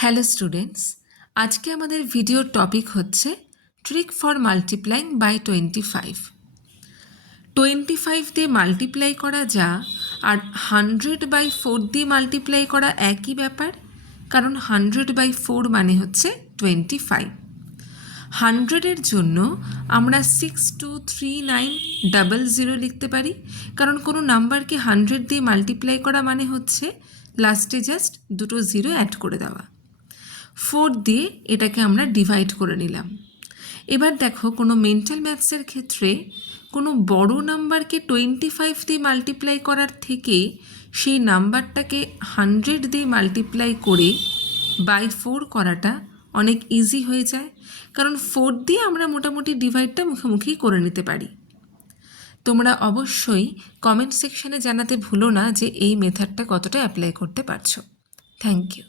Hello students, আজকে আমাদের ভিডিওর টপিক হচ্ছে ট্রিক ফর মাল্টিপ্লাইং বাই 25। 25 দিয়ে মাল্টিপ্লাই করা যা আর 100/4 দিয়ে মাল্টিপ্লাই করা একই ব্যাপার, কারণ 100/4 মানে হচ্ছে 25। 100-এর জন্য আমরা 623900 লিখতে পারি, কারণ কোনো নাম্বারকে 100 দিয়ে মাল্টিপ্লাই করা মানে হচ্ছে লাস্টে জাস্ট দুটো জিরো অ্যাড করে দেওয়া। 4 দিয়ে এটাকে আমরা ডিভাইড করে নিলাম। এবার দেখো, কোনো মেন্টাল ম্যাথসের ক্ষেত্রে কোনো বড় নাম্বারকে 25 দিয়ে মাল্টিপ্লাই করার থেকে সেই নাম্বারটাকে 100 দিয়ে মাল্টিপ্লাই করে বাই 4 করাটা অনেক ইজি হয়ে যায়, কারণ 4 দিয়ে আমরা মোটামুটি ডিভাইডটা মুখোমুখি করে নিতে পারি। তোমরা অবশ্যই কমেন্ট সেকশানে জানাতে ভুলো না যে এই মেথডটা কতটা অ্যাপ্লাই করতে পারছো। Thank you.